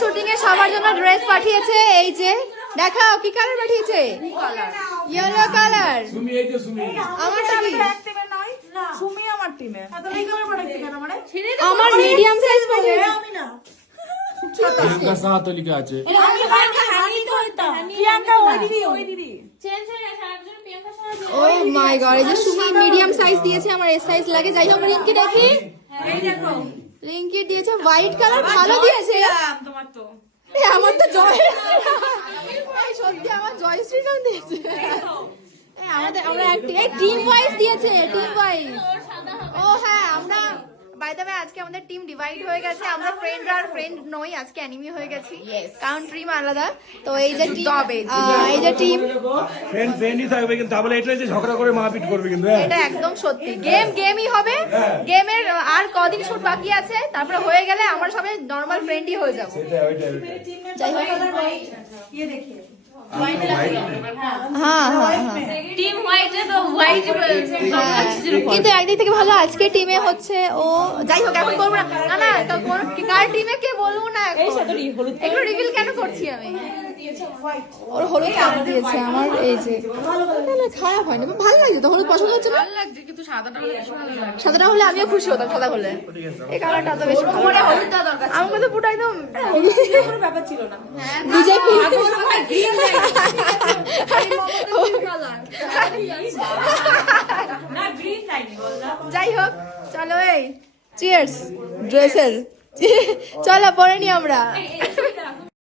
Shooting এ সবার জন্য dress পাঠিয়েছে। এই যে দেখাও কি কালার পাঠিয়েছে, ইয়েলো কালার। আমারটা কি? আমার মিডিয়াম সাইজ পাঠিয়েছে। প্রিয়াঙ্কা সাহা তো লিখা আছে। ও মাই গড, এই যে সুমি মিডিয়াম সাইজ দিয়েছে, আমার এস সাইজ লাগে। যাই হোক রিঙ্কি দেখি, রিঙ্কি দিয়েছে হোয়াইট কালার, ভালো দিয়েছে। আমার তো জয়শ্রী, সত্যি আমার জয়শ্রী নাম দিয়েছে। আমরা টিম ওয়াইজ দিয়েছে, টিম ওয়াইজ। ও হ্যাঁ, আমরা বাই দ্য ওয়ে আজকে আমাদের টিম ডিভাইড হয়ে গেছে। আমরা ফ্রেন্ড আর ফ্রেন্ড নই, আজকে এনিমি হয়ে গেছি, কারণ টিম আলাদা। তো এই যে টিম, এই যে টিম ফ্রেন্ড ফ্রেন্ডই থাকবে, কিন্তু তাহলে এটা যে ঝগড়া করে মারপিট করবে, কিন্তু এটা একদম সত্যি। গেমই হবে। গেমের আর কদিন শুট বাকি আছে, তারপরে হয়ে গেলে আমরা সবাই নরমাল ফ্রেন্ডই হয়ে যাবো। যাই হোক, কিন্তু একদিক থেকে ভালো আজকে টিমে হচ্ছে ও। যাই হোক, এখন বলবো না, না না কার টিমে কে বলবো না, একটু রিভিল কেন করছি আমি। ওর হলুদ কালার দিয়েছে আমার, এই যে খারাপ হয়নি, ভালো লাগছে তো। হলুদ পছন্দ হচ্ছে না, কিন্তু সাদাটা সাদাটা হলে আমিও খুশি হতাম। সাদা হলে এই কালারটা তো বেশ ভালো। আমাকে তো পুরো একদম ব্যাপার ছিল না। বিজেপি। যাই হোক, চলো এই চিয়ার্স ড্রেসের, চলো পরে নি আমরা।